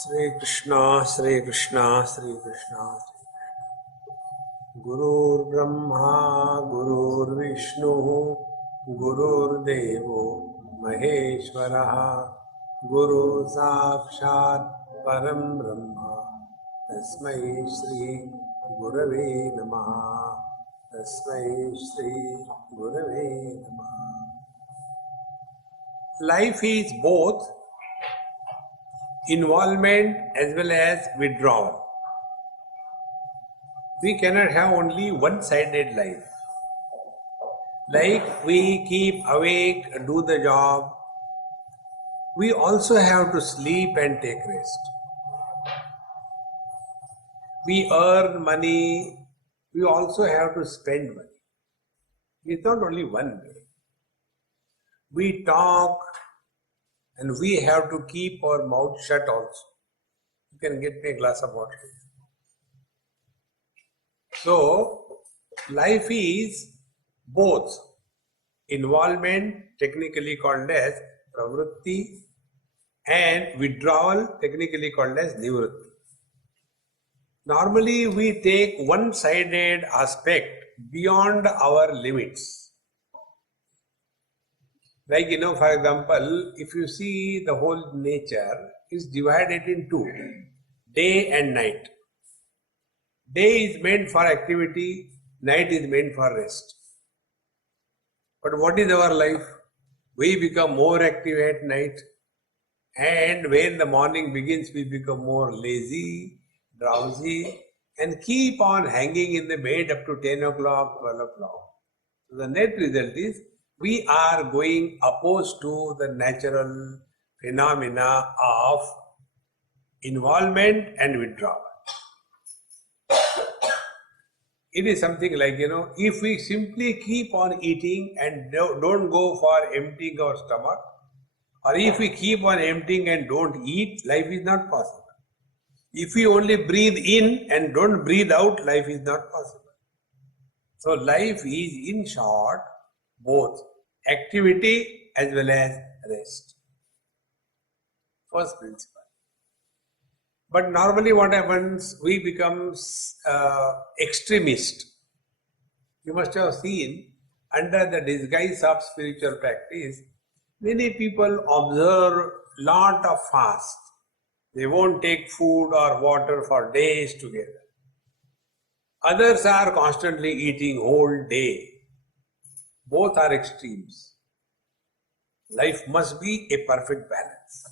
Sri Krishna, Sri Krishna, Sri Krishna. Gurur Brahma, Gurur Vishnu, Gurur Devo, Maheshwaraha, Guru Sakshat Param Brahma, Tasmai Shri Gurave Namaha, Tasmai Shri Gurave Namaha. Life is both involvement as well as withdrawal. We cannot have only one-sided life. Like we keep awake, do the job, we also have to sleep and take rest. We earn money, we also have to spend money. It's not only one way. We talk and we have to keep our mouth shut also. You can get me a glass of water. So, life is both involvement, technically called as pravritti, and withdrawal, technically called as nivritti. Normally, we take one-sided aspect beyond our limits. Like, for example, if you see the whole nature is divided in two, day and night. Day is meant for activity, night is meant for rest. But what is our life? We become more active at night, and when the morning begins, we become more lazy, drowsy, and keep on hanging in the bed up to 10 o'clock, 12 o'clock. So the net result is we are going opposed to the natural phenomena of involvement and withdrawal. It is something like, if we simply keep on eating and don't go for emptying our stomach, or if we keep on emptying and don't eat, life is not possible. If we only breathe in and don't breathe out, life is not possible. So life is, in short, both activity as well as rest. First principle. But normally what happens, we become extremist. You must have seen, under the disguise of spiritual practice, many people observe lot of fast. They won't take food or water for days together. Others are constantly eating whole day. Both are extremes. Life must be a perfect balance.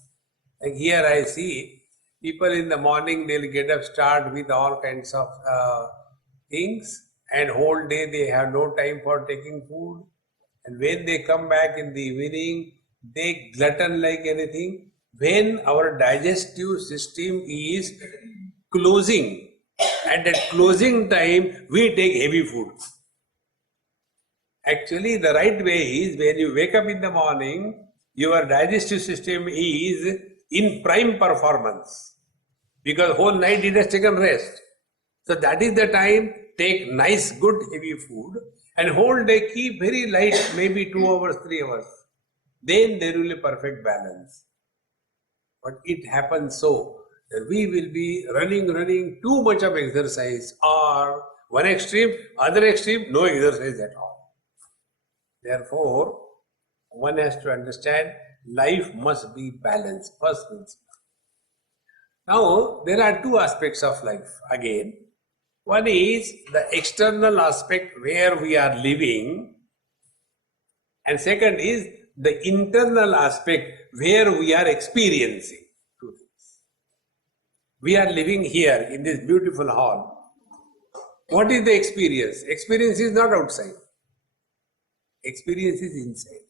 Like here I see people in the morning, they'll get up, start with all kinds of things, and whole day they have no time for taking food. And when they come back in the evening, they glutton like anything. When our digestive system is closing, at that closing time, we take heavy food. Actually, the right way is when you wake up in the morning, your digestive system is in prime performance because whole night it has taken rest. So that is the time, take nice good heavy food and whole day keep very light, maybe 2 hours, 3 hours. Then there will be perfect balance. But it happens so that we will be running too much of exercise, or one extreme, other extreme, no exercise at all. Therefore, one has to understand life must be balanced, first principle. Now, there are two aspects of life again. One is the external aspect where we are living, and second is the internal aspect where we are experiencing. Two things. We are living here in this beautiful hall. What is the experience? Experience is not outside. Experience is inside.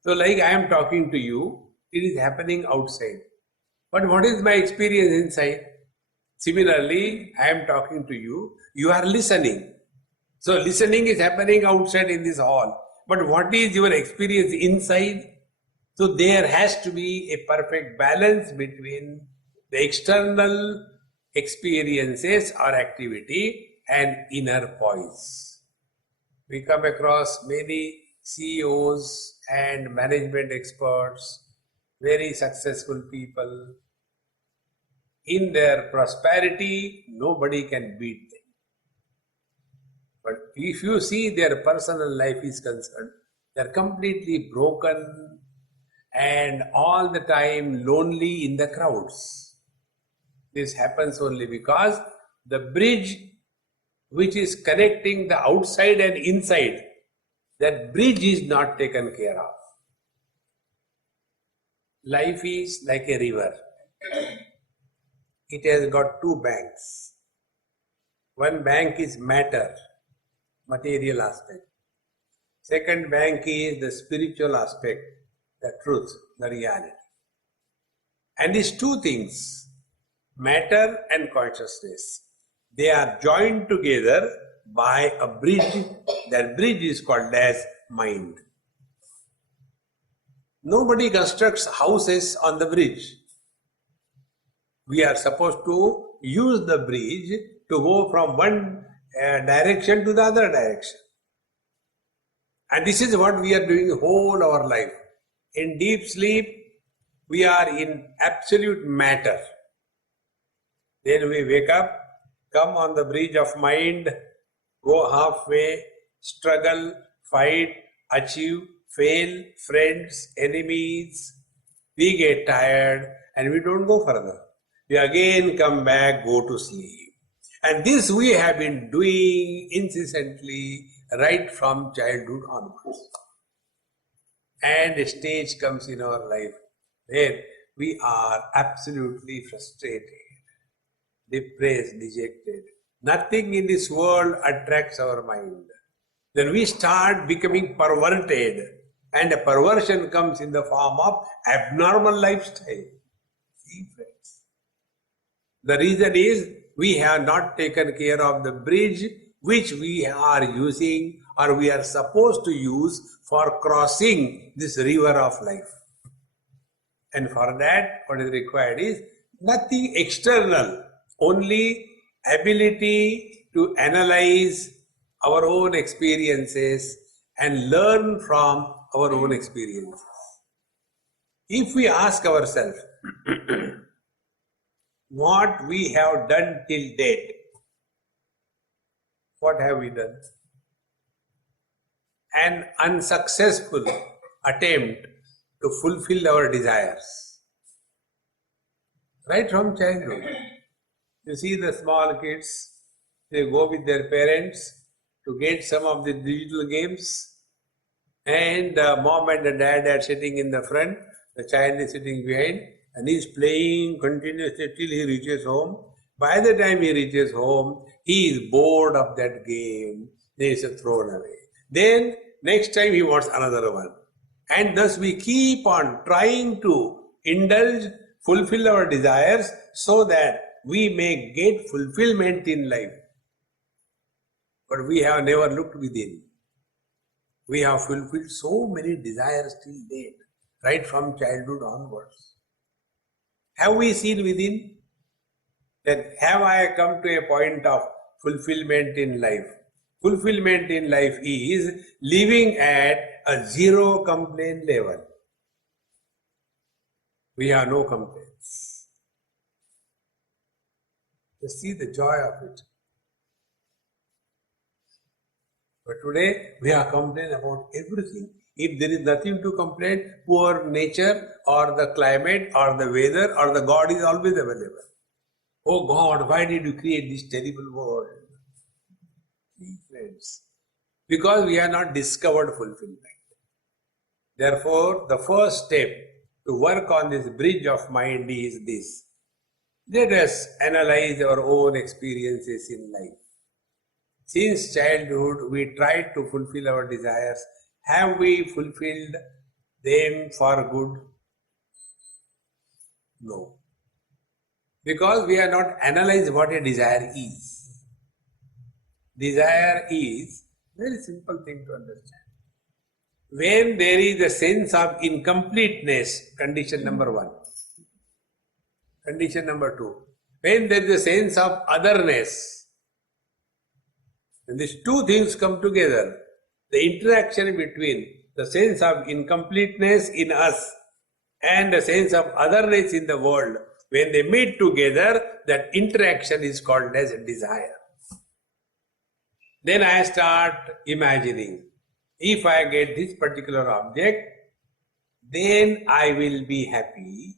So like I am talking to you, it is happening outside. But what is my experience inside? Similarly, I am talking to you, you are listening. So listening is happening outside in this hall. But what is your experience inside? So there has to be a perfect balance between the external experiences or activity and inner poise. We come across many CEOs and management experts, very successful people. in their prosperity, nobody can beat them. But if you see their personal life is concerned, they're completely broken and all the time lonely in the crowds. This happens only because the bridge which is connecting the outside and inside, that bridge is not taken care of. Life is like a river. It has got two banks. One bank is matter, material aspect. Second bank is the spiritual aspect, the truth, the reality. And these two things, matter and consciousness, they are joined together by a bridge. That bridge is called as mind. Nobody constructs houses on the bridge. We are supposed to use the bridge to go from one direction to the other direction. And this is what we are doing whole our life. In deep sleep, we are in absolute matter. Then we wake up, come on the bridge of mind, go halfway, struggle, fight, achieve, fail, friends, enemies. We get tired and we don't go further. We again come back, go to sleep. And this we have been doing incessantly right from childhood onwards. And a stage comes in our life where we are absolutely frustrated, depressed, dejected. Nothing in this world attracts our mind. Then we start becoming perverted, and a perversion comes in the form of abnormal lifestyle. See, friends. The reason is we have not taken care of the bridge which we are using or we are supposed to use for crossing this river of life. And for that, what is required is nothing external, only ability to analyze our own experiences and learn from our own experiences. If we ask ourselves, what we have done till date, what have we done? An unsuccessful attempt to fulfill our desires. Right from childhood. You see the small kids, they go with their parents to get some of the digital games, and mom and the dad are sitting in the front, the child is sitting behind, and he is playing continuously till he reaches home. By the time he reaches home, he is bored of that game, then he is thrown away. Then next time he wants another one. And thus we keep on trying to indulge, fulfill our desires so that we may get fulfillment in life. But we have never looked within. We have fulfilled so many desires till date, right from childhood onwards. Have we seen within? Then have I come to a point of fulfillment in life? Fulfillment in life is living at a zero complaint level. We have no complaints. Just see the joy of it. But today we are complaining about everything. If there is nothing to complain, poor nature or the climate or the weather or the God is always available. Oh God, why did you create this terrible world? Friends, because we have not discovered fulfillment. Therefore, the first step to work on this bridge of mind is this. Let us analyze our own experiences in life. Since childhood, we tried to fulfill our desires. Have we fulfilled them for good? No. Because we have not analyzed what a desire is. Desire is a very simple thing to understand. When there is a sense of incompleteness, condition number one. Condition number two. When there is a sense of otherness, when these two things come together, the interaction between the sense of incompleteness in us and the sense of otherness in the world, when they meet together, that interaction is called as desire. Then I start imagining, if I get this particular object, then I will be happy.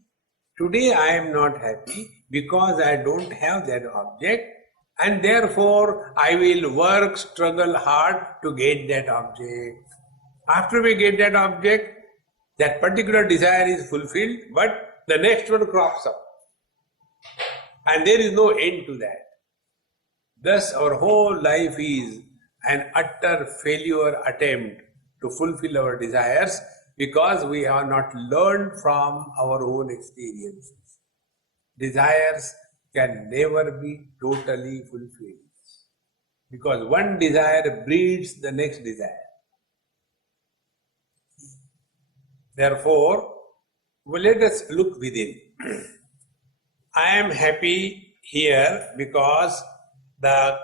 Today I am not happy because I don't have that object, and therefore I will work, struggle hard to get that object. After we get that object, that particular desire is fulfilled, but the next one crops up. And there is no end to that. Thus, our whole life is an utter failure attempt to fulfill our desires because we have not learned from our own experiences. Desires can never be totally fulfilled because one desire breeds the next desire. Therefore, let us look within. I am happy here because there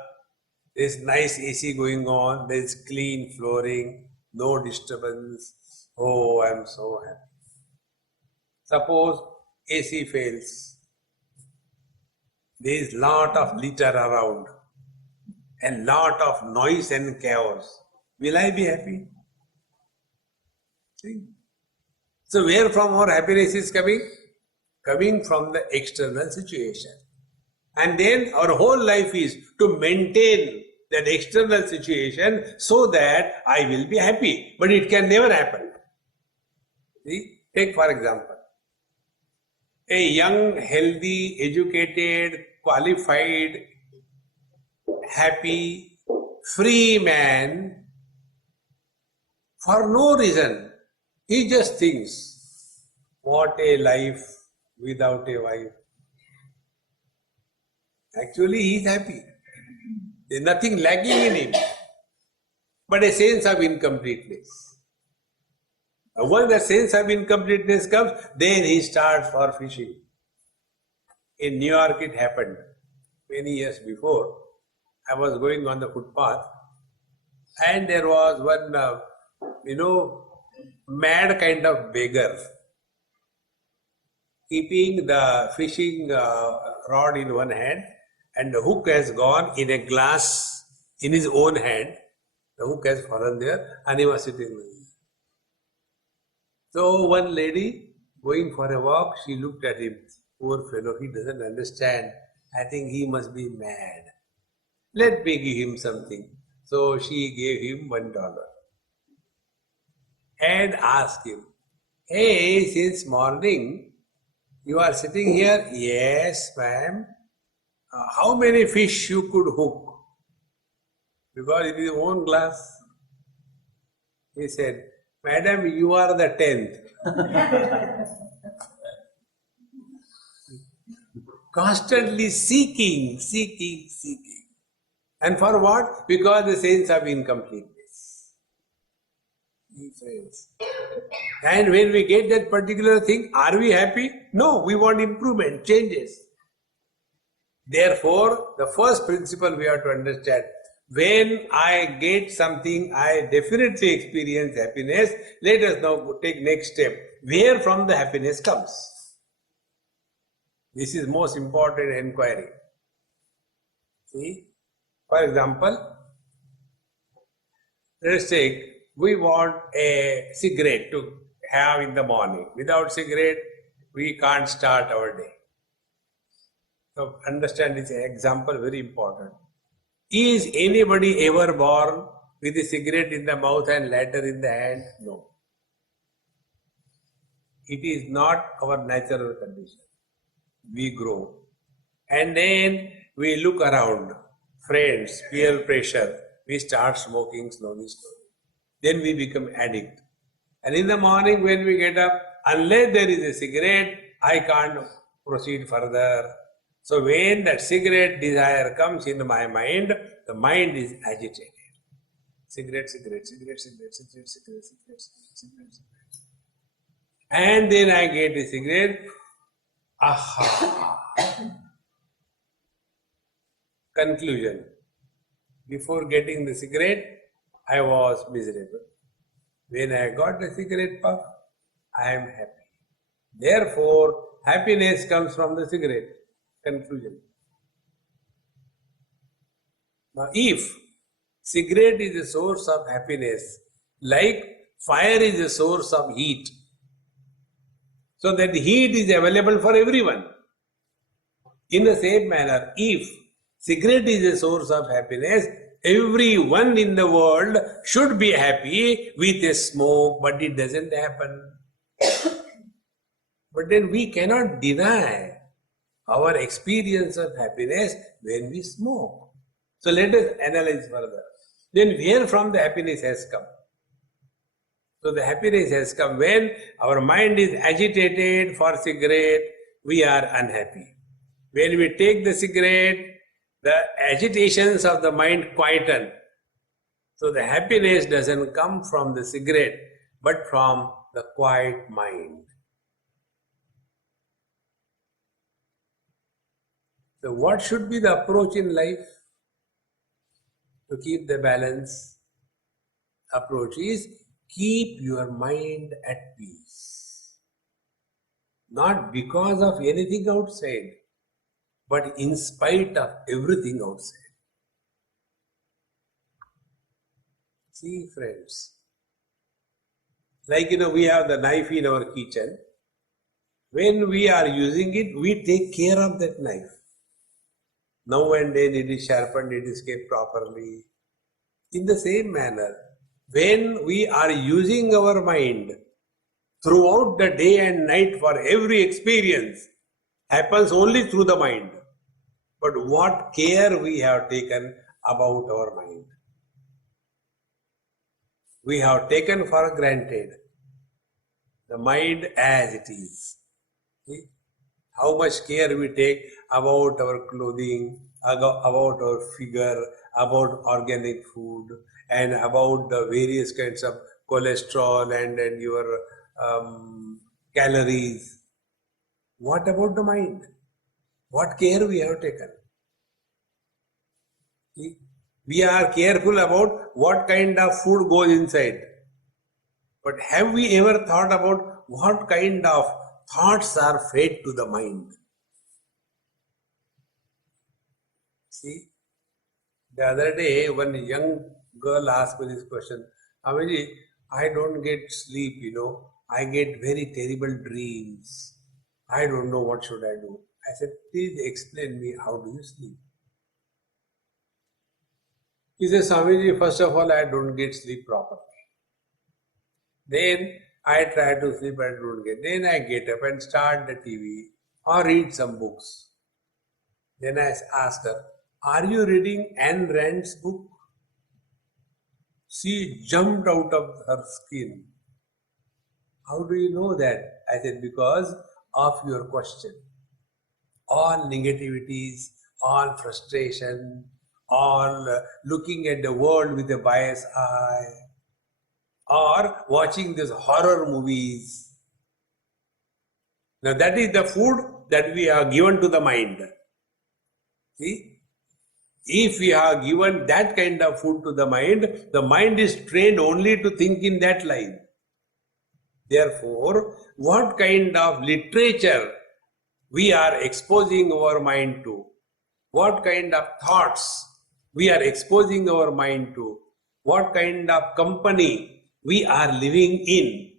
is nice AC going on, there is clean flooring, no disturbance. Oh, I am so happy. Suppose AC fails. There is lot of litter around and lot of noise and chaos. Will I be happy? See? So where from our happiness is coming? Coming from the external situation. And then our whole life is to maintain that external situation so that I will be happy. But it can never happen. See? Take for example, a young, healthy, educated, qualified, happy, free man, for no reason, he just thinks, what a life without a wife. Actually, he is happy. There is nothing lacking in him, but a sense of incompleteness. Once the sense of incompleteness comes, then he starts for fishing. In New York it happened many years before. I was going on the footpath and there was one, mad kind of beggar keeping the fishing rod in one hand and the hook has gone in a glass in his own hand. The hook has fallen there and he was sitting there. So one lady going for a walk, she looked at him. Poor fellow, he doesn't understand. I think he must be mad. Let me give him something. So she gave him $1 and asked him, hey, since morning you are sitting here? Yes, ma'am. How many fish you could hook? Because in his own glass. He said, Madam, you are the 10th. Constantly seeking. And for what? Because the sense of incompleteness. And when we get that particular thing, are we happy? No, we want improvement, changes. Therefore, the first principle we have to understand, when I get something, I definitely experience happiness. Let us now take next step. Where from the happiness comes? This is most important inquiry. See? For example, let us take, we want a cigarette to have in the morning. Without cigarette, we can't start our day. So understand this example, very important. Is anybody ever born with a cigarette in the mouth and lighter in the hand? No. It is not our natural condition. We grow. And then we look around, friends, peer pressure, we start smoking slowly. Then we become addict. And in the morning when we get up, unless there is a cigarette, I can't proceed further. So when that cigarette desire comes into my mind, the mind is agitated. Cigarette. And then I get a cigarette. Aha! Conclusion. Before getting the cigarette, I was miserable. When I got the cigarette puff, I am happy. Therefore, happiness comes from the cigarette. Conclusion. Now, if cigarette is a source of happiness, like fire is a source of heat, so that heat is available for everyone. In the same manner, if cigarette is a source of happiness, everyone in the world should be happy with a smoke, but it doesn't happen. But then we cannot deny our experience of happiness when we smoke. So let us analyze further. Then where from the happiness has come? So the happiness has come when our mind is agitated for cigarette, we are unhappy. When we take the cigarette, the agitations of the mind quieten. So the happiness doesn't come from the cigarette, but from the quiet mind. So what should be the approach in life to keep the balance? Approach is keep your mind at peace. Not because of anything outside, but in spite of everything outside. See, friends, like we have the knife in our kitchen. When we are using it, we take care of that knife. Now and then it is sharpened, it is kept properly. In the same manner, when we are using our mind throughout the day and night for every experience, happens only through the mind. But what care we have taken about our mind? We have taken for granted the mind as it is. See? How much care we take about our clothing, about our figure, about organic food, and about the various kinds of cholesterol and your calories. What about the mind? What care we have taken? See? We are careful about what kind of food goes inside. But have we ever thought about what kind of thoughts are fed to the mind? See, the other day one young girl asked me this question, Amiji, I don't get sleep, I get very terrible dreams. I don't know what should I do. I said, please explain me, how do you sleep? He says, Swamiji, first of all, I don't get sleep properly. Then I try to sleep and don't get. Then I get up and start the TV or read some books. Then I ask her, are you reading Ayn Rand's book? She jumped out of her skin. How do you know that? I said, because of your question. All negativities, all frustration, all looking at the world with a biased eye, or watching these horror movies. Now that is the food that we are given to the mind. See? If we are given that kind of food to the mind is trained only to think in that line. Therefore, what kind of literature we are exposing our mind to, what kind of thoughts we are exposing our mind to, what kind of company we are living in,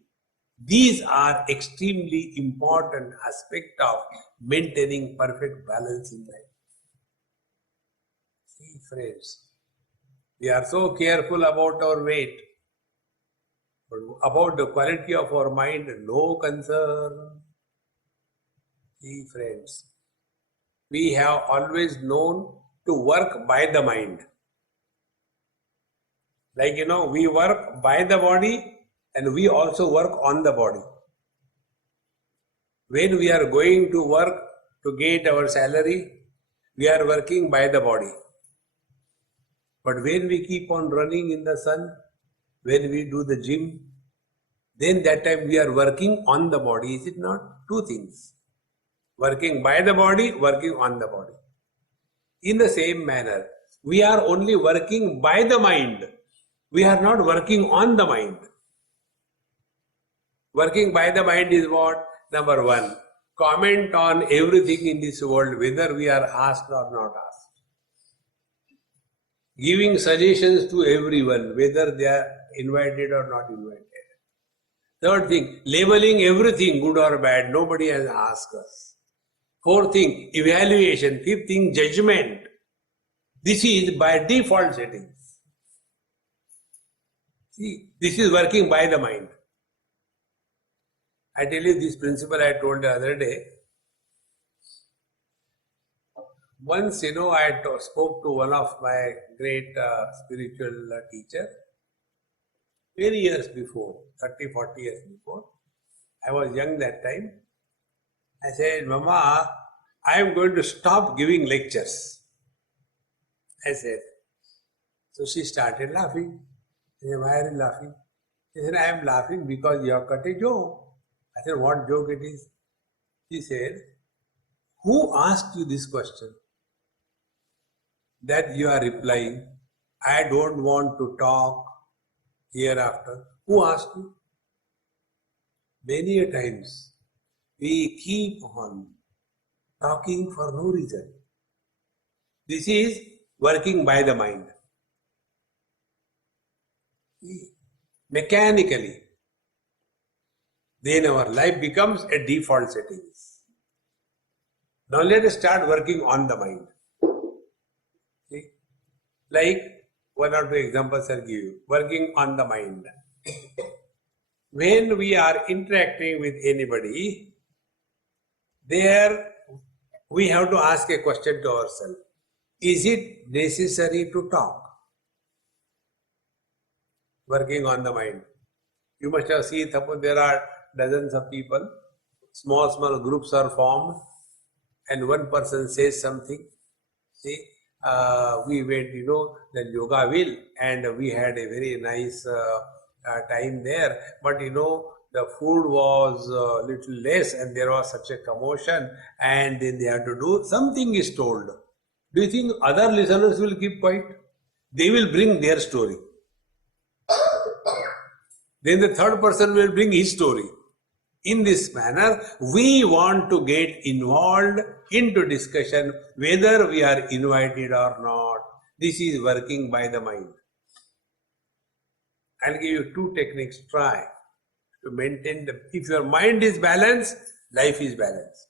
these are extremely important aspects of maintaining perfect balance in life. See, friends, we are so careful about our weight, but about the quality of our mind, no concern. See, friends, we have always known to work by the mind. Like, we work by the body and we also work on the body. When we are going to work to get our salary, we are working by the body. But when we keep on running in the sun, when we do the gym, then that time we are working on the body, is it not? Two things. Working by the body, working on the body. In the same manner, we are only working by the mind. We are not working on the mind. Working by the mind is what? Number one, comment on everything in this world, whether we are asked or not asked. Giving suggestions to everyone, whether they are invited or not invited. Third thing, labeling everything good or bad, nobody has asked us. Fourth thing, evaluation. Fifth thing, judgment. This is by default settings. See, this is working by the mind. I tell you this principle I told the other day. Once, I spoke to one of my great spiritual teacher, many years before, 30, 40 years before. I was young that time. I said, Mama, I am going to stop giving lectures. I said. So she started laughing. I said, why are you laughing? She said, I am laughing because you have cut a joke. I said, what joke it is? She said, who asked you this question? That you are replying, I don't want to talk hereafter. Who asked you? Many a times we keep on talking for no reason. This is working by the mind. Mechanically, then our life becomes a default settings. Now let us start working on the mind. See? Like one or two examples I'll give you. Working on the mind. When we are interacting with anybody, there we have to ask a question to ourselves. Is it necessary to talk? Working on the mind. You must have seen, suppose there are dozens of people, small groups are formed, and one person says something. See, we went, the yoga will, and we had a very nice time there. But the food was a little less, and there was such a commotion, and then they had to do something is told. Do you think other listeners will keep quiet? They will bring their story. Then the third person will bring his story. In this manner, we want to get involved into discussion whether we are invited or not. This is working by the mind. I'll give you two techniques. Try to maintain if your mind is balanced, life is balanced.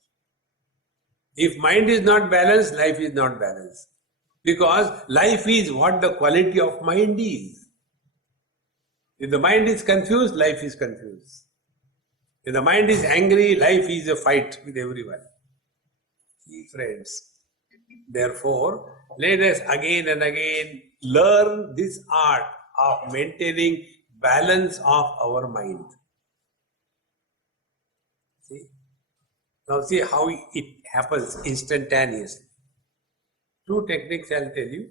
If mind is not balanced, life is not balanced. Because life is what the quality of mind is. If the mind is confused, life is confused. If the mind is angry, life is a fight with everyone. Friends, therefore, let us again and again learn this art of maintaining balance of our mind. See? Now see how it happens instantaneously. Two techniques I'll tell you.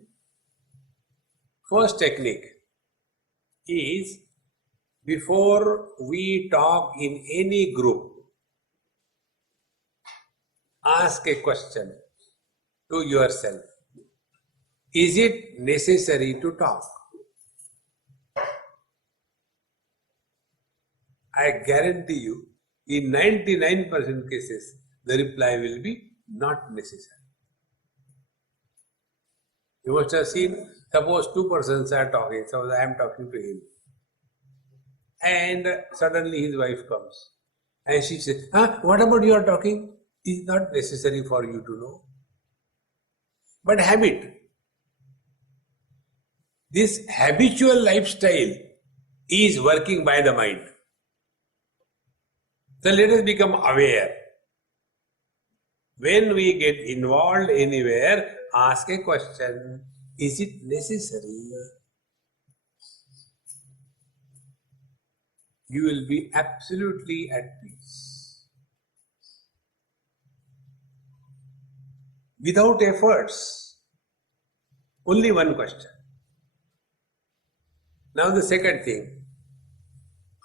First technique is, before we talk in any group, ask a question to yourself. Is it necessary to talk? I guarantee you, in 99% cases, the reply will be not necessary. You must have seen, suppose two persons are talking, suppose I am talking to him, and suddenly his wife comes and she says, what about you are talking? Is not necessary for you to know. But habit, this habitual lifestyle is working by the mind. So let us become aware. When we get involved anywhere, ask a question, is it necessary? You will be absolutely at peace. Without efforts. Only one question. Now the second thing,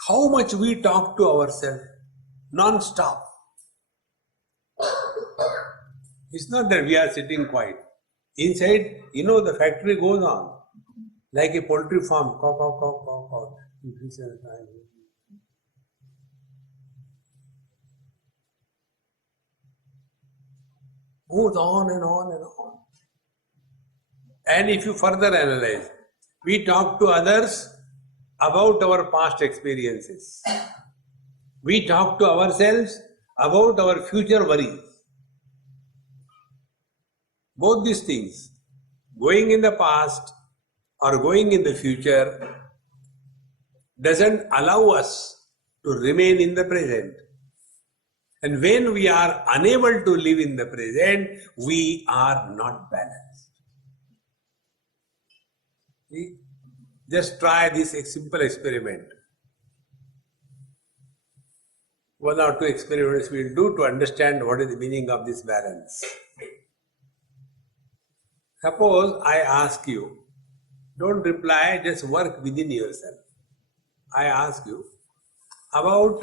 how much we talk to ourselves non-stop. It's not that we are sitting quiet. Inside, the factory goes on. Like a poultry farm. Caw, caw, caw, caw, caw. Goes on and on and on. And if you further analyze, we talk to others about our past experiences. We talk to ourselves about our future worries. Both these things, going in the past or going in the future, doesn't allow us to remain in the present. And when we are unable to live in the present, we are not balanced. See? Just try this simple experiment. 1 or 2 experiments we will do to understand what is the meaning of this balance. Suppose I ask you, don't reply, just work within yourself. I ask you, about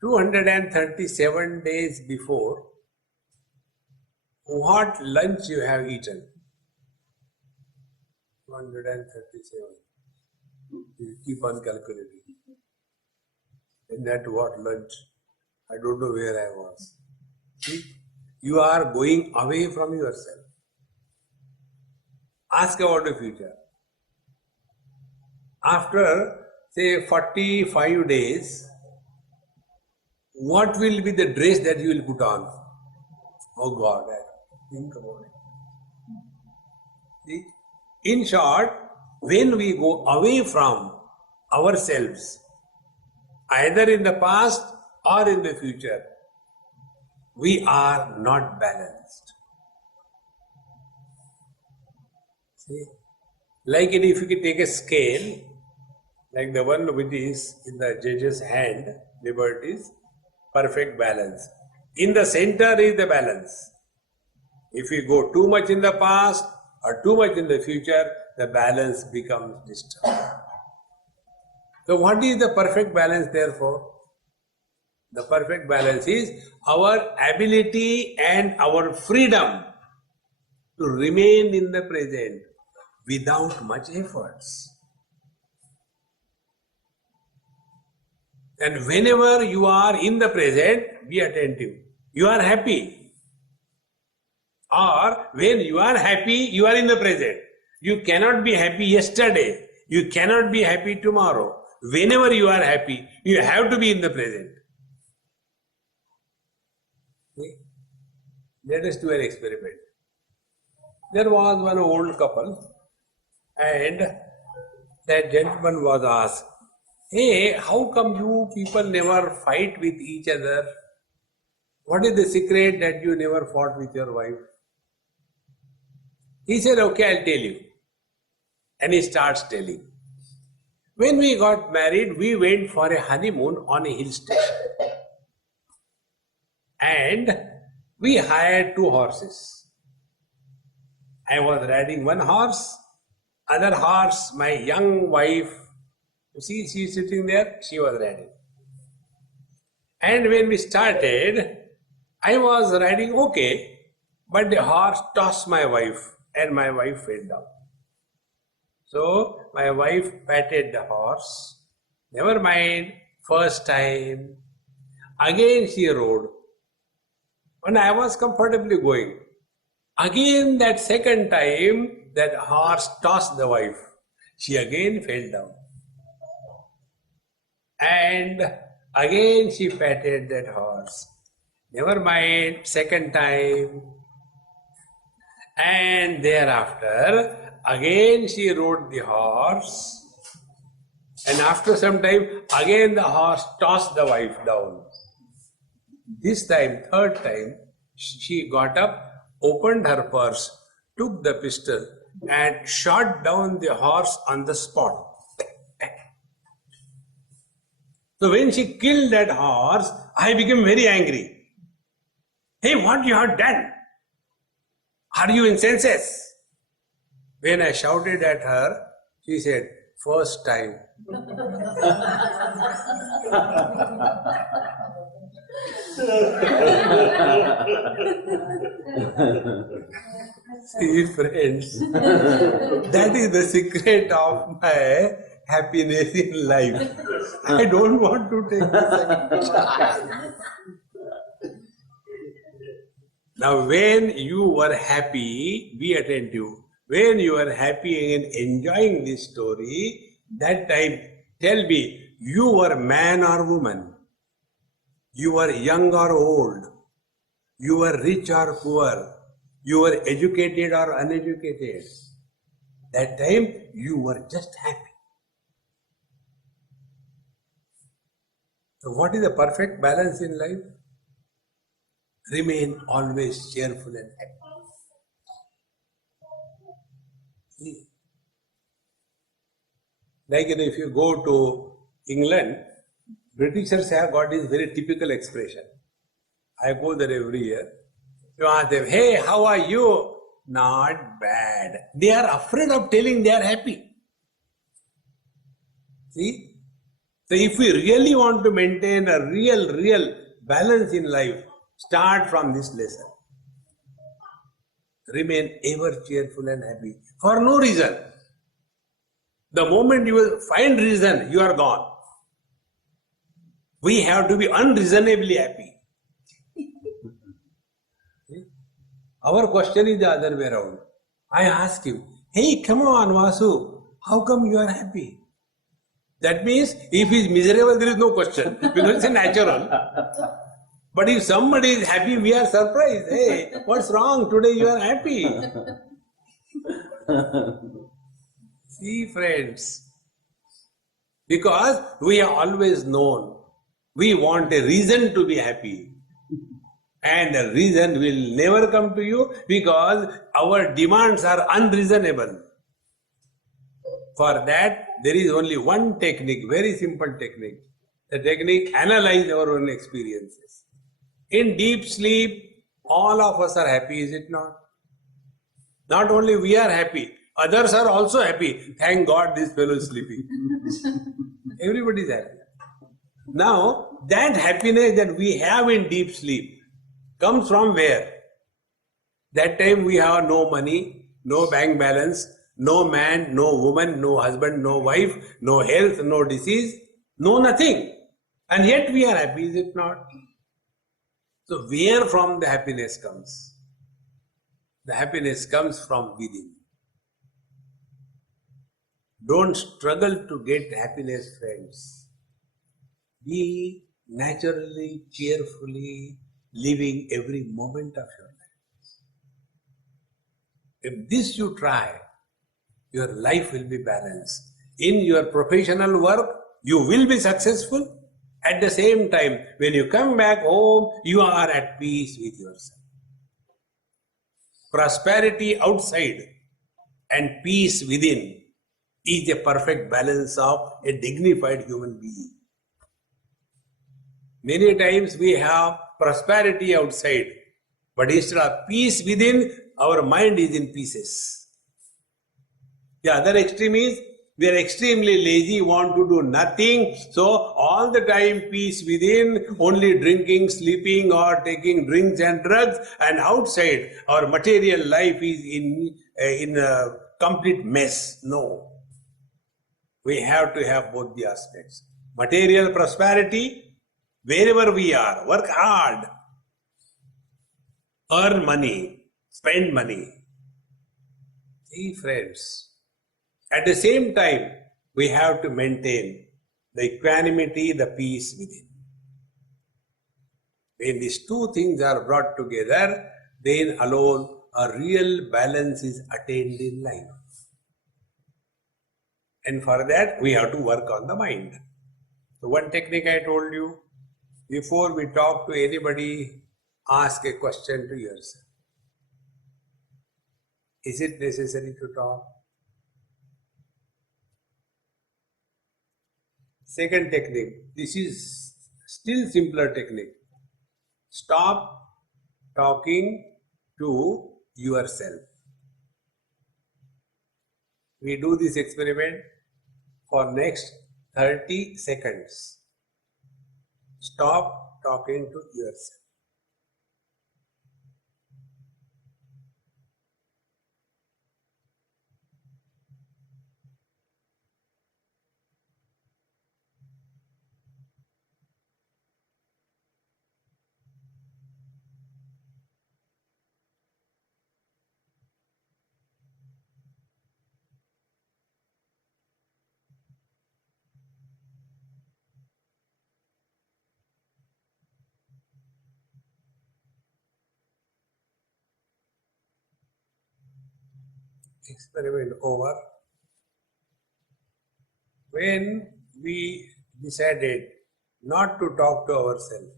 237 days before, what lunch you have eaten? 237. You keep on calculating. And that what lunch? I don't know where I was. See? You are going away from yourself. Ask about the future. After, say, 45 days, what will be the dress that you will put on? Oh God, think about it. See? In short, when we go away from ourselves, either in the past or in the future, we are not balanced. See? Like if you can take a scale, like the one which is in the judge's hand, liberties, perfect balance. In the center is the balance. If we go too much in the past or too much in the future, the balance becomes disturbed. So what is the perfect balance therefore? The perfect balance is our ability and our freedom to remain in the present without much efforts. And whenever you are in the present, be attentive. You are happy. Or when you are happy, you are in the present. You cannot be happy yesterday. You cannot be happy tomorrow. Whenever you are happy, you have to be in the present. Okay? Let us do an experiment. There was one old couple, and that gentleman was asked, "Hey, how come you people never fight with each other? What is the secret that you never fought with your wife?" He said, "Okay, I'll tell you." And he starts telling. When we got married, we went for a honeymoon on a hill station. And we hired 2 horses. I was riding one horse, other horse, my young wife, you see, she is sitting there, she was riding. And when we started, I was riding okay, but the horse tossed my wife and my wife fell down. So my wife patted the horse. Never mind, first time. Again she rode. When I was comfortably going, again that second time, that horse tossed the wife. She again fell down. And again she patted that horse. Never mind, second time. And thereafter, again she rode the horse. And after some time, again the horse tossed the wife down. This time, third time, she got up, opened her purse, took the pistol and shot down the horse on the spot. So when she killed that horse, I became very angry. "Hey, what you have done? Are you in senses?" When I shouted at her, she said, "First time." See, friends, that is the secret of my happiness in life. I don't want to take the second chance. Now, when you were happy, be attentive. When you are happy and enjoying this story, that time, tell me, you were man or woman? You were young or old? You were rich or poor? You were educated or uneducated? That time, you were just happy. So, what is the perfect balance in life? Remain always cheerful and happy. Like if you go to England, Britishers have got this very typical expression. I go there every year. You ask them, hey, how are you? Not bad. They are afraid of telling they are happy. See? So if we really want to maintain a real balance in life, start from this lesson. Remain ever cheerful and happy for no reason. The moment you will find reason, you are gone. We have to be unreasonably happy. Our question is the other way around. I ask him, hey, come on, Vasu, how come you are happy? That means if he is miserable, there is no question because it's natural. But if somebody is happy, we are surprised. Hey, what's wrong? Today you are happy. See, friends, because we have always known we want a reason to be happy. And the reason will never come to you because our demands are unreasonable. For that, there is only one technique, very simple technique. The technique, analyze our own experiences. In deep sleep, all of us are happy, is it not? Not only we are happy, others are also happy. Thank God this fellow is sleeping. Everybody is happy. Now, that happiness that we have in deep sleep comes from where? That time we have no money, no bank balance, no man, no woman, no husband, no wife, no health, no disease, no nothing. And yet we are happy, is it not? So where from the happiness comes? The happiness comes from within. Don't struggle to get happiness, friends. Be naturally, cheerfully living every moment of your life. If this you try, your life will be balanced. In your professional work, you will be successful. At the same time, when you come back home, you are at peace with yourself. Prosperity outside and peace within is a perfect balance of a dignified human being. Many times we have prosperity outside, but instead of peace within, our mind is in pieces. The other extreme is we are extremely lazy, want to do nothing, so all the time peace within, only drinking, sleeping, or taking drinks and drugs, and outside our material life is in a complete mess. No. We have to have both the aspects. Material prosperity, wherever we are, work hard, earn money, spend money. See, friends, at the same time, we have to maintain the equanimity, the peace within. When these two things are brought together, then alone a real balance is attained in life. And for that, we have to work on the mind. So one technique I told you, before we talk to anybody, ask a question to yourself. Is it necessary to talk? Second technique, this is still simpler technique. Stop talking to yourself. We do this experiment for next 30 seconds. Stop talking to yourself. experiment over. When we decided not to talk to ourselves,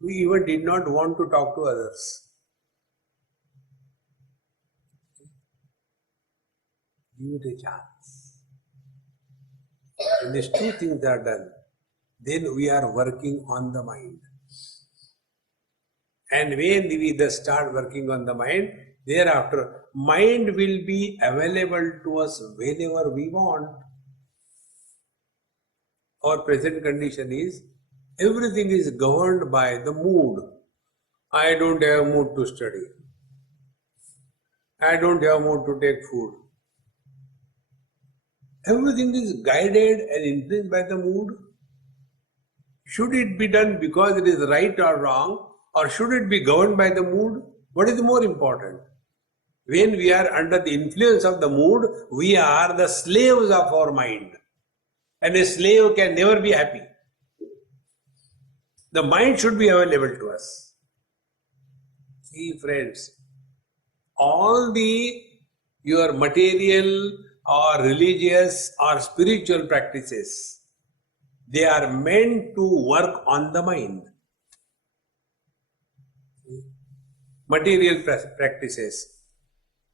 we even did not want to talk to others. Give it a chance. When these two things are done, then we are working on the mind. And when we thus start working on the mind, thereafter, mind will be available to us whenever we want. Our present condition is, everything is governed by the mood. I don't have mood to study. I don't have mood to take food. Everything is guided and influenced by the mood. Should it be done because it is right or wrong, or should it be governed by the mood? What is more important? When we are under the influence of the mood, we are the slaves of our mind. And a slave can never be happy. The mind should be available to us. See, friends, all your material or religious or spiritual practices, they are meant to work on the mind. Material practices.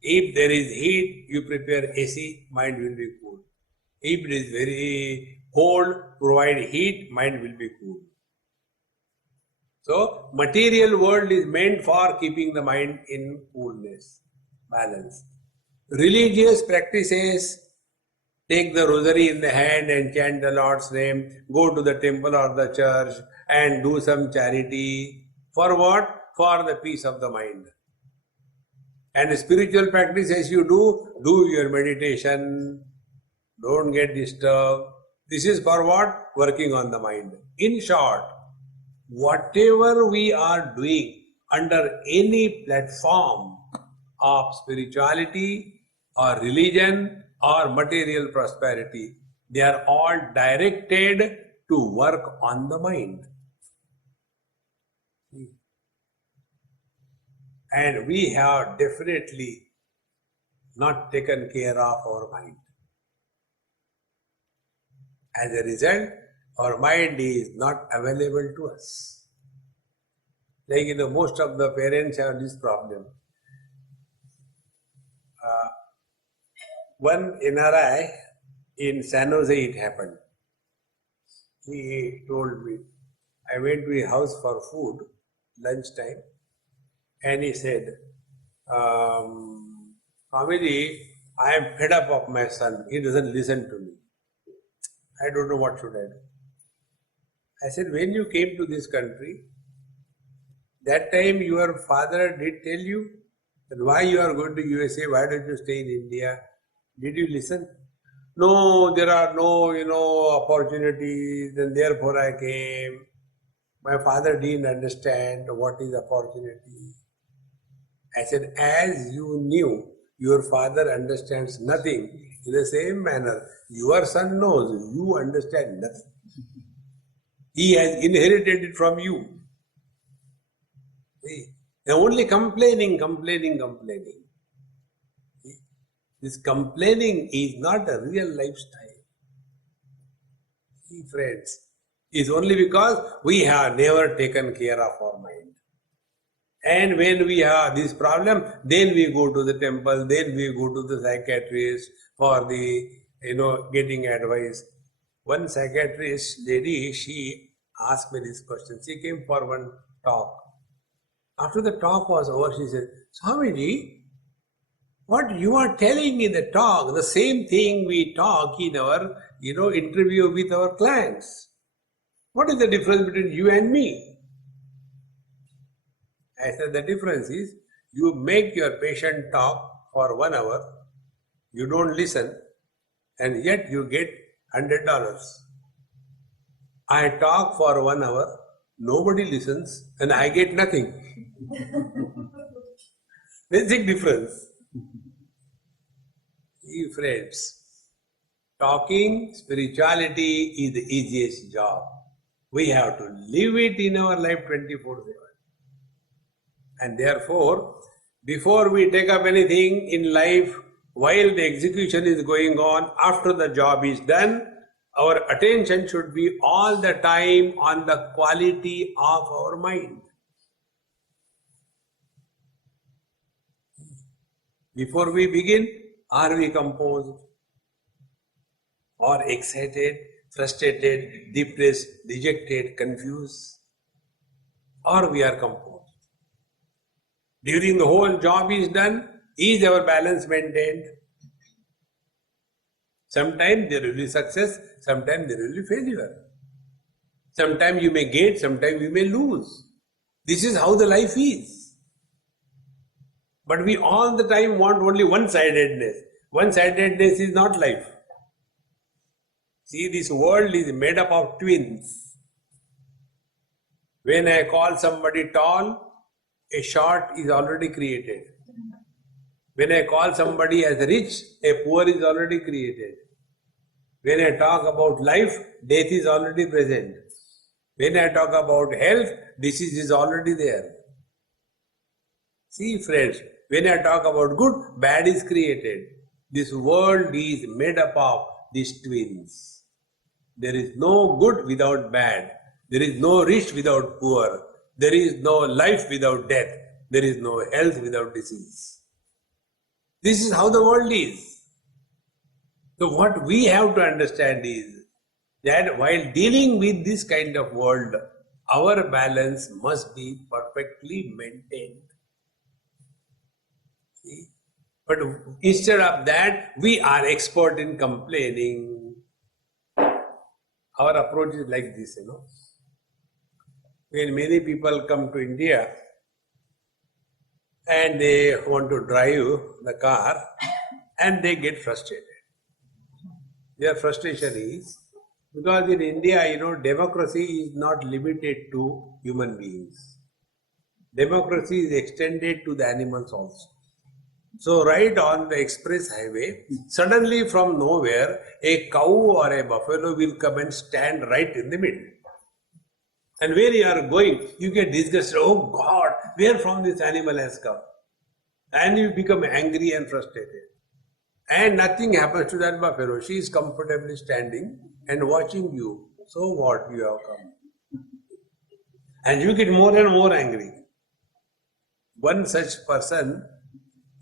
If there is heat, you prepare AC, mind will be cool. If it is very cold, provide heat, mind will be cool. So, material world is meant for keeping the mind in coolness, balance. Religious practices, take the rosary in the hand and chant the Lord's name, go to the temple or the church and do some charity. For what? For the peace of the mind. And spiritual practices you do your meditation, don't get disturbed. This is for what? Working on the mind. In short, whatever we are doing under any platform of spirituality or religion or material prosperity, they are all directed to work on the mind. And we have definitely not taken care of our mind. As a result, our mind is not available to us. Like, most of the parents have this problem. One NRI in San Jose, it happened. He told me, I went to his house for food, lunchtime, and he said, Swamiji, I am fed up of my son. He doesn't listen to me. I don't know what should I do. I said, when you came to this country, that time your father did tell you that why you are going to USA, why don't you stay in India? Did you listen? No, there are no, opportunities, and therefore I came. My father didn't understand what is opportunity. I said, as you knew, your father understands nothing. In the same manner, your son knows, you understand nothing. He has inherited it from you. See, they're only complaining. See, this complaining is not a real lifestyle. See, friends, it's only because we have never taken care of our mind. And when we have this problem, then we go to the temple, then we go to the psychiatrist for the, getting advice. One psychiatrist lady, she asked me this question. She came for one talk. After the talk was over, she said, Swamiji, what you are telling in the talk, the same thing we talk in our, interview with our clients. What is the difference between you and me? I said, the difference is, you make your patient talk for 1 hour, you don't listen, and yet you get $100. I talk for 1 hour, nobody listens, and I get nothing. Basic difference. See, friends, talking spirituality is the easiest job. We have to live it in our life 24/7. And therefore, before we take up anything in life, while the execution is going on, after the job is done, our attention should be all the time on the quality of our mind. Before we begin, are we composed? Or excited, frustrated, depressed, dejected, confused? Or we are composed? During the whole job is done, is our balance maintained? Sometimes there will be success, sometimes there will be failure. Sometimes you may gain, sometimes you may lose. This is how the life is. But we all the time want only one-sidedness. One-sidedness is not life. See, this world is made up of twins. When I call somebody tall, a short is already created. When I call somebody as rich, a poor is already created. When I talk about life, death is already present. When I talk about health, disease is already there. See, friends, when I talk about good, bad is created. This world is made up of these twins. There is no good without bad. There is no rich without poor. There is no life without death. There is no health without disease. This is how the world is. So what we have to understand is that while dealing with this kind of world, our balance must be perfectly maintained. See? But instead of that, we are expert in complaining. Our approach is like this, When many people come to India and they want to drive the car and they get frustrated. Their frustration is because in India, democracy is not limited to human beings. Democracy is extended to the animals also. So right on the express highway, suddenly from nowhere, a cow or a buffalo will come and stand right in the middle. And where you are going, you get disgusted. Oh God, where from this animal has come? And you become angry and frustrated. And nothing happens to that buffalo. She is comfortably standing and watching you. So what, you have come? And you get more and more angry. One such person,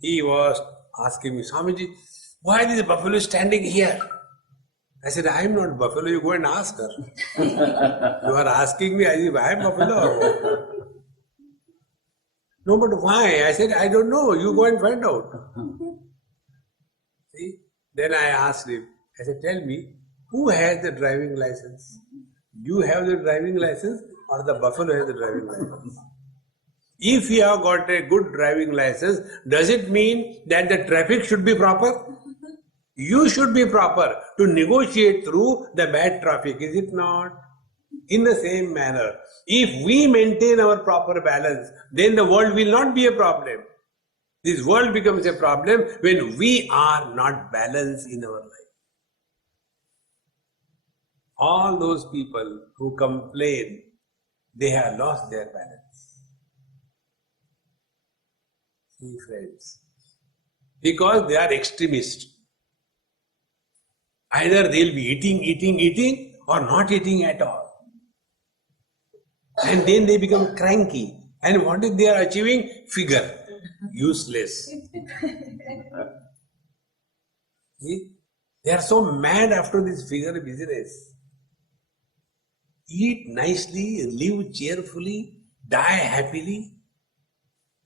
he was asking me, Swamiji, why is the buffalo standing here? I said, I am not buffalo, you go and ask her. You are asking me as if I am buffalo or what? No, but why? I said, I don't know, you go and find out. See? Then I asked him, I said, tell me, who has the driving license? You have the driving license or the buffalo has the driving license? If you have got a good driving license, does it mean that the traffic should be proper? You should be proper to negotiate through the bad traffic, is it not? In the same manner, if we maintain our proper balance, then the world will not be a problem. This world becomes a problem when we are not balanced in our life. All those people who complain, they have lost their balance. See, friends, because they are extremists. Either they'll be eating or not eating at all. And then they become cranky. And what is they are achieving? Figure. Useless. See? They are so mad after this figure business. Eat nicely, live cheerfully, die happily.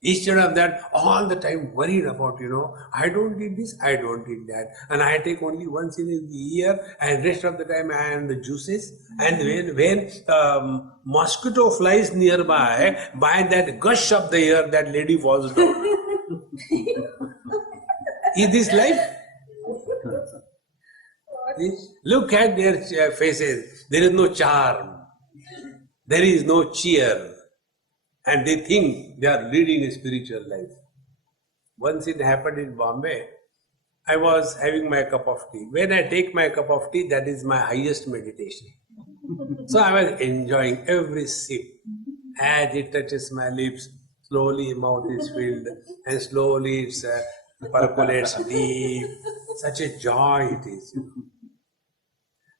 Instead of that, all the time worried about, I don't eat this, I don't eat that. And I take only once in a year and rest of the time I am the juices. And when mosquito flies nearby, by that gush of the air, that lady falls down. Is this life? Look at their faces. There is no charm. There is no cheer. And they think they are leading a spiritual life. Once it happened in Bombay, I was having my cup of tea. When I take my cup of tea, that is my highest meditation. So I was enjoying every sip. As it touches my lips, slowly mouth is filled and slowly it's percolates deep. Such a joy it is.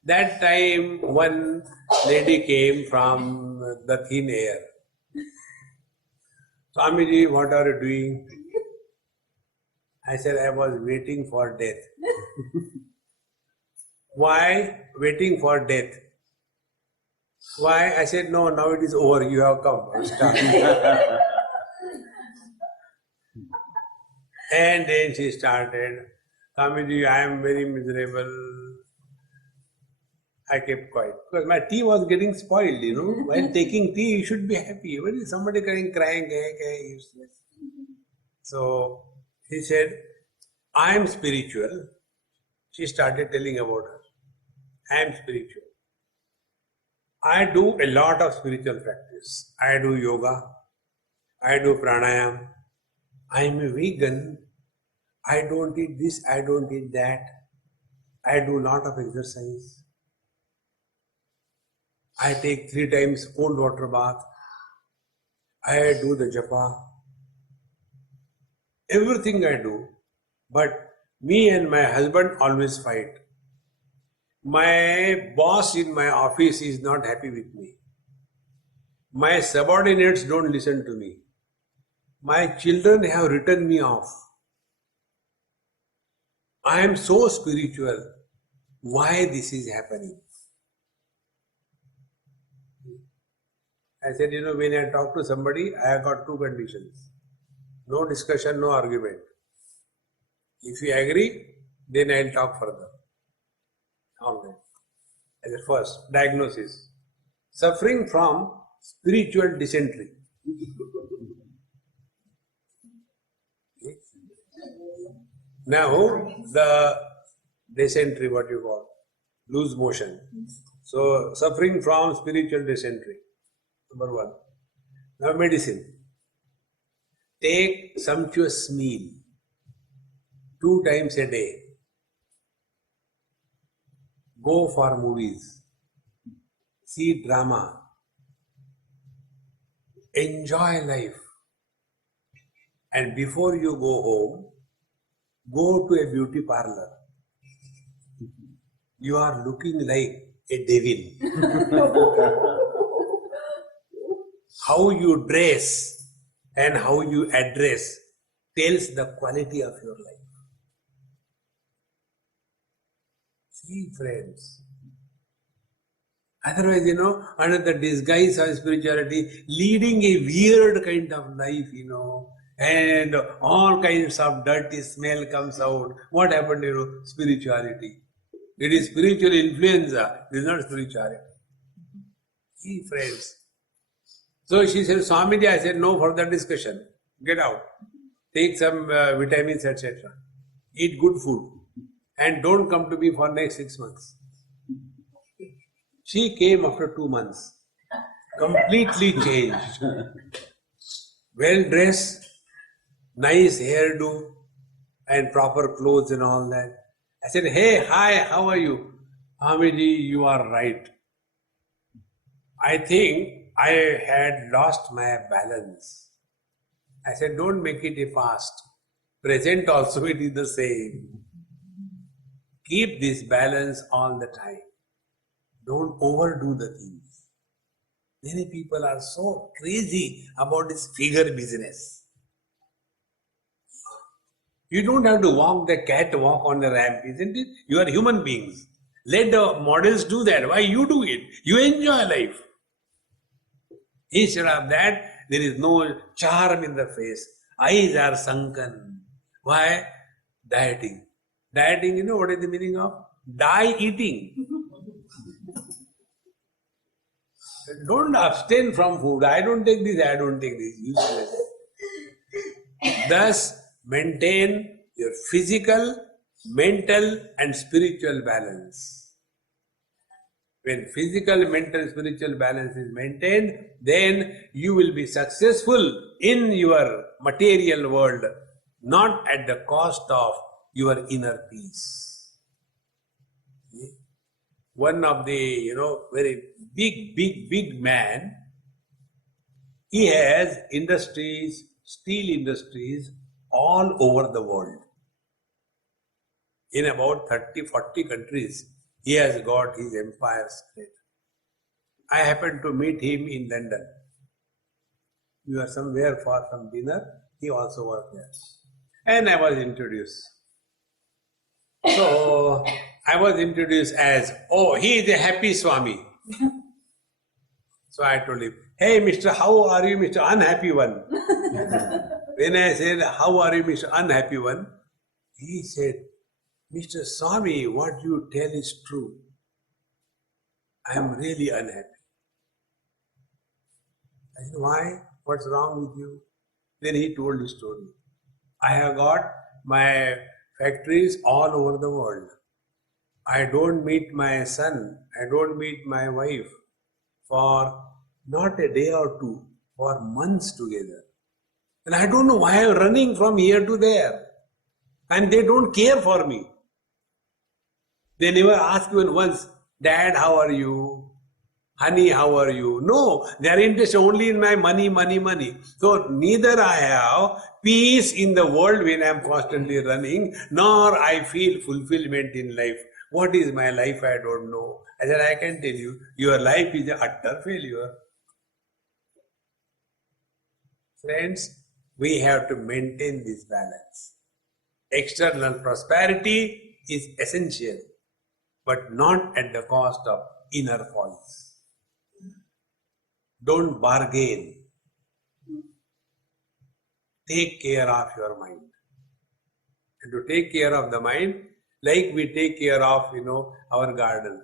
That time, one lady came from the thin air. Swamiji, what are you doing? I said, I was waiting for death. Why waiting for death? Why? I said, no, now it is over, you have come. Start. And then she started, Swamiji, I am very miserable. I kept quiet because my tea was getting spoiled, While taking tea, you should be happy. When is somebody crying, useless. So he said, I am spiritual. She started telling about her. I am spiritual. I do a lot of spiritual practice. I do yoga. I do pranayam. I am a vegan. I don't eat this. I don't eat that. I do a lot of exercise. I take 3 times cold water bath. I do the japa. Everything I do. But me and my husband always fight. My boss in my office is not happy with me. My subordinates don't listen to me. My children have written me off. I am so spiritual. Why this is happening? I said, when I talk to somebody, I have got 2 conditions. No discussion, no argument. If you agree, then I will talk further. All right. As a first, diagnosis. Suffering from spiritual dysentery. Now, the dysentery, what you call, loose motion. So, suffering from spiritual dysentery. Number 1. Now, medicine. Take sumptuous meal 2 times a day. Go for movies. See drama. Enjoy life. And before you go home, go to a beauty parlor. You are looking like a devil. How you dress and how you address tells the quality of your life. See, friends. Otherwise, under the disguise of spirituality, leading a weird kind of life, and all kinds of dirty smell comes out. What happened to spirituality? It is spiritual influenza, it is not spirituality. See, friends. So she said, Swamiji, I said, no further discussion. Get out. Take some vitamins, etc. Eat good food. And don't come to me for next 6 months. She came after 2 months. Completely changed. Well dressed, nice hairdo, and proper clothes and all that. I said, hey, hi, how are you? Swamiji, you are right. I think I had lost my balance. I said, don't make it a fast. Present also it is the same. Keep this balance all the time. Don't overdo the things. Many people are so crazy about this figure business. You don't have to walk the catwalk on the ramp, isn't it? You are human beings. Let the models do that. Why you do it? You enjoy life. Instead of that, there is no charm in the face. Eyes are sunken. Why? Dieting. Dieting, you know what is the meaning of? Die eating. Don't abstain from food. I don't take this, I don't take this. Useless. Thus, maintain your physical, mental and spiritual balance. When physical, mental, spiritual balance is maintained, then you will be successful in your material world, not at the cost of your inner peace. One of the, very big man, he has industries, steel industries all over the world. In about 30, 40 countries, he has got his empire spread. I happened to meet him in London. We were somewhere for some dinner. He also was there. And I was introduced. So I was introduced as, oh, he is a happy Swami. So I told him, hey, Mr. How are you, Mr. Unhappy One? When I said, how are you, Mr. Unhappy One? He said, Mr. Swami, what you tell is true. I am really unhappy. I said, why? What's wrong with you? Then he told his story. I have got my factories all over the world. I don't meet my son, I don't meet my wife for not a day or two, for months together. And I don't know why I'm running from here to there. And they don't care for me. They never ask even once, Dad, how are you? Honey, how are you? No, they are interested only in my money, money, money. So neither I have peace in the world when I am constantly running, nor I feel fulfillment in life. What is my life? I don't know. I said, I can tell you, your life is an utter failure. Friends, we have to maintain this balance. External prosperity is essential, but not at the cost of inner follies. Don't bargain. Take care of your mind. And to take care of the mind, like we take care of, our garden.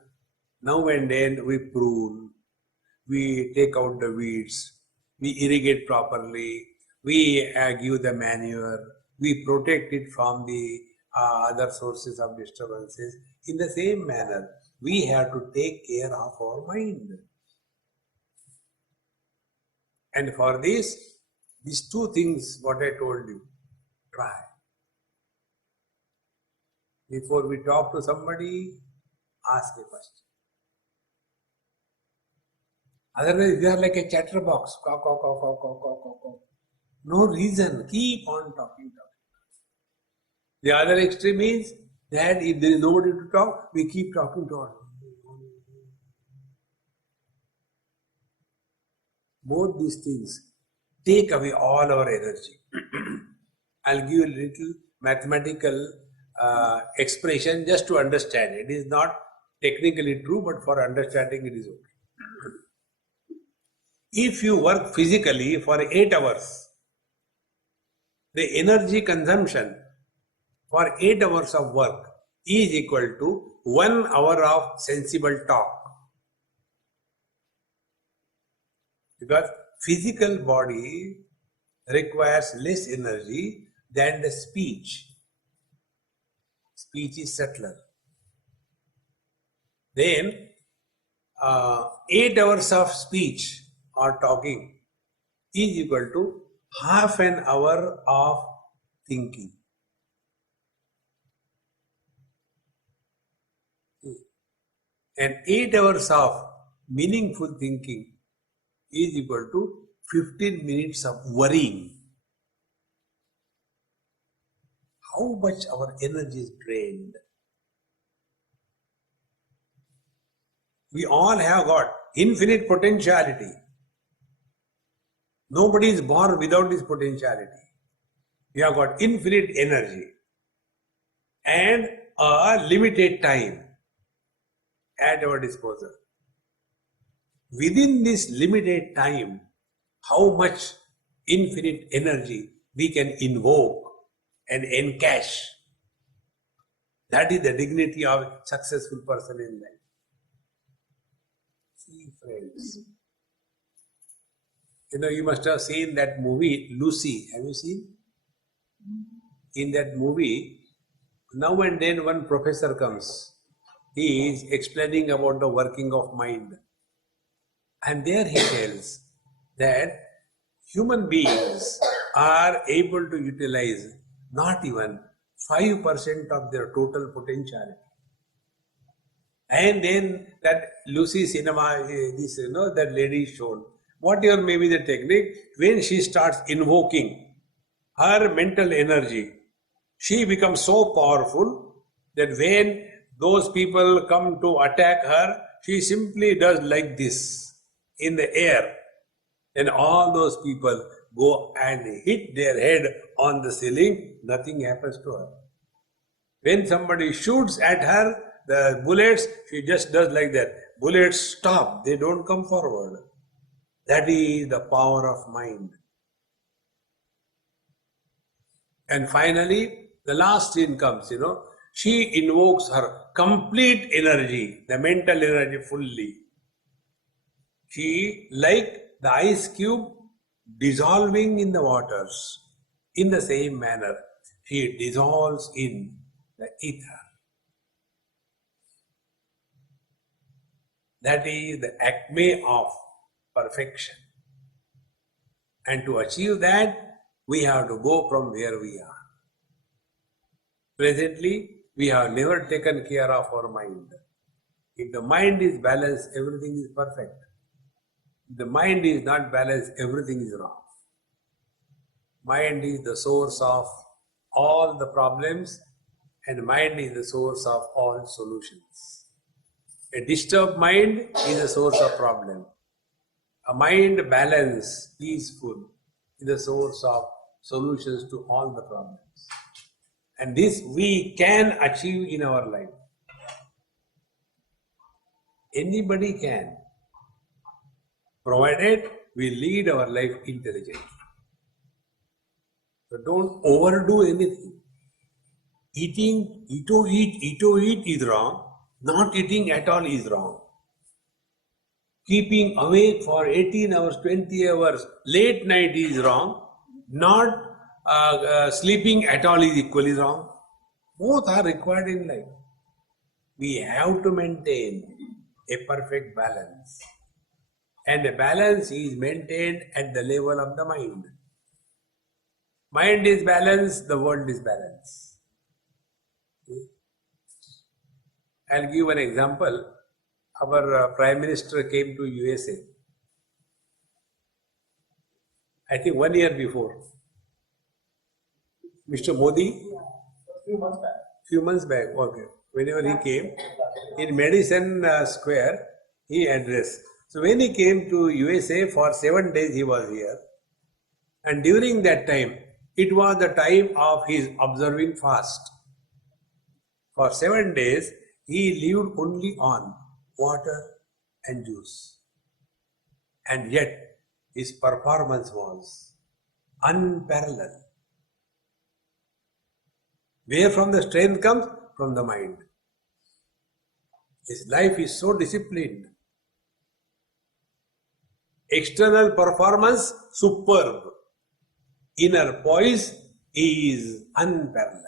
Now and then we prune, we take out the weeds, we irrigate properly, we give the manure, we protect it from the other sources of disturbances. In the same manner, we have to take care of our mind. And for this, these two things, what I told you, try. Before we talk to somebody, ask a question. Otherwise, we are like a chatterbox. Caw, caw, caw, caw, caw, caw, caw, caw. No reason. Keep on talking. The other extreme is that if there is nobody to talk, we keep talking to ourselves. Both these things take away all our energy. I'll give you a little mathematical expression just to understand. It is not technically true, but for understanding it is okay. If you work physically for 8 hours, the energy consumption for 8 hours of work is equal to 1 hour of sensible talk. Because physical body requires less energy than the speech. Speech is subtler. Then 8 hours of speech or talking is equal to half an hour of thinking. And 8 hours of meaningful thinking is equal to 15 minutes of worrying. How much our energy is drained? We all have got infinite potentiality. Nobody is born without this potentiality. We have got infinite energy and a limited time at our disposal. Within this limited time, how much infinite energy we can invoke and encash. That is the dignity of a successful person in life. See, friends, you must have seen that movie Lucy. Have you seen? In that movie, now and then one professor comes. He is explaining about the working of mind. And there he tells that human beings are able to utilize not even 5% of their total potentiality. And then that Lucy cinema, that lady is shown. Whatever may be the technique, when she starts invoking her mental energy, she becomes so powerful that when those people come to attack her, she simply does like this in the air. And all those people go and hit their head on the ceiling, nothing happens to her. When somebody shoots at her, the bullets, she just does like that. Bullets stop, they don't come forward. That is the power of mind. And finally, the last scene comes, she invokes her complete energy, the mental energy fully. She, like the ice cube dissolving in the waters, in the same manner, she dissolves in the ether. That is the acme of perfection. And to achieve that, we have to go from where we are. Presently, we have never taken care of our mind. If the mind is balanced, everything is perfect. If the mind is not balanced, everything is wrong. Mind is the source of all the problems, and mind is the source of all solutions. A disturbed mind is a source of problem. A mind balanced, peaceful, is the source of solutions to all the problems. And this we can achieve in our life. Anybody can, provided we lead our life intelligently. So don't overdo anything. Eat to eat is wrong. Not eating at all is wrong. Keeping awake for 18 hours, 20 hours, late night is wrong. Not sleeping at all is equally wrong. Both are required in life. We have to maintain a perfect balance. And the balance is maintained at the level of the mind. Mind is balanced, the world is balanced. I'll give an example. Our Prime Minister came to USA, I think 1 year before. Mr. Modi? Few months back, okay. Whenever he came, in Madison Square, he addressed. So when he came to USA for 7 days, he was here. And during that time, it was the time of his observing fast. For 7 days, he lived only on water and juice. And yet, his performance was unparalleled. Where from the strength comes? From the mind. His life is so disciplined. External performance, superb. Inner poise is unparalleled.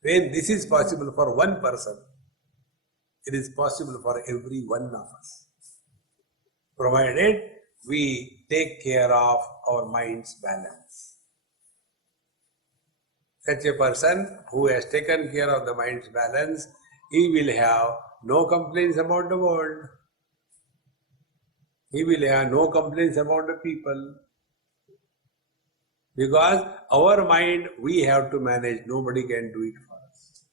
When this is possible for one person, it is possible for every one of us, provided we take care of our mind's balance. Such a person who has taken care of the mind's balance, he will have no complaints about the world. He will have no complaints about the people. Because our mind we have to manage, nobody can do it for us.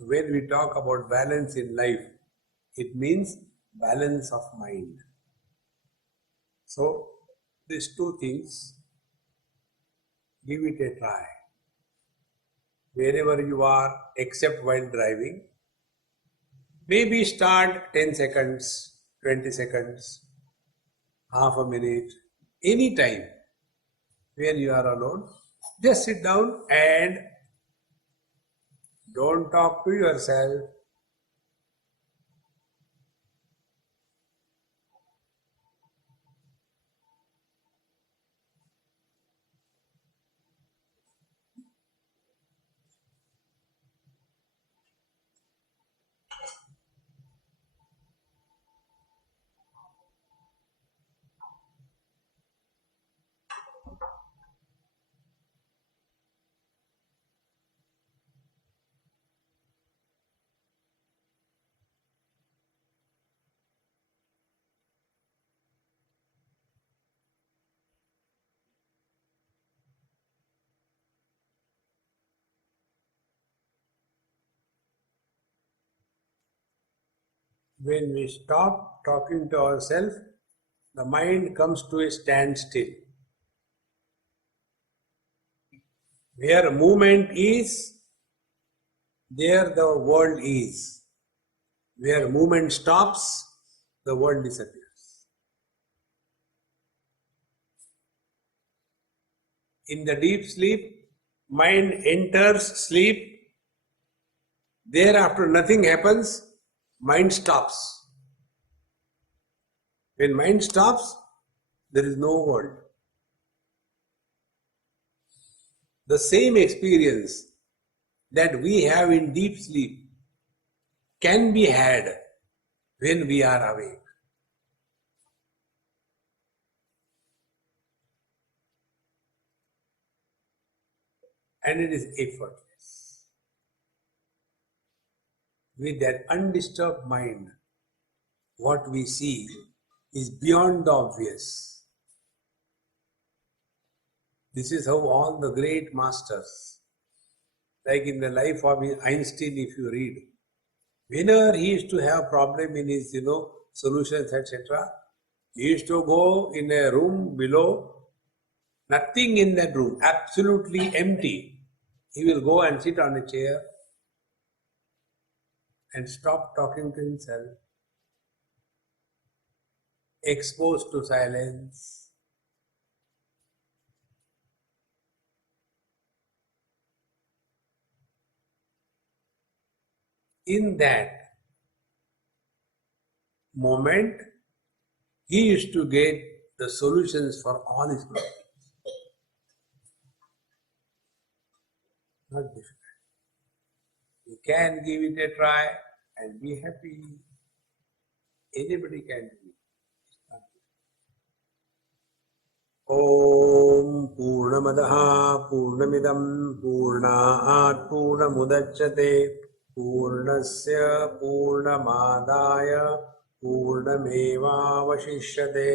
When we talk about balance in life, it means balance of mind. So, these two things, give it a try. Wherever you are, except while driving, maybe start 10 seconds, 20 seconds, half a minute, any time when you are alone, just sit down and don't talk to yourself. When we stop talking to ourselves, the mind comes to a standstill. Where movement is, there the world is. Where movement stops, the world disappears. In the deep sleep, mind enters sleep. Thereafter, nothing happens, mind stops. When mind stops, there is no world. The same experience that we have in deep sleep can be had when we are awake. And it is effortless. With that undisturbed mind, what we see is beyond the obvious. This is how all the great masters, like in the life of Einstein, if you read, whenever he used to have problem in his, solutions, etc., he used to go in a room below, nothing in that room, absolutely empty. He will go and sit on a chair and stop talking to himself, exposed to silence. In that moment, he used to get the solutions for all his problems. Not difficult. You can give it a try and be happy. Anybody can do it. Om Purnamadaha Purnamidam Purnaat Purnamudachyate Purnasya Purnamadaya Purnamevavashishyate.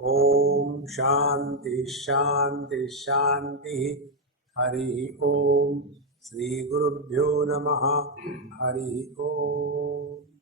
Om Shanti Shanti Shanti. Hari Om. Sri Gurubhyo Namaha. Hari Om.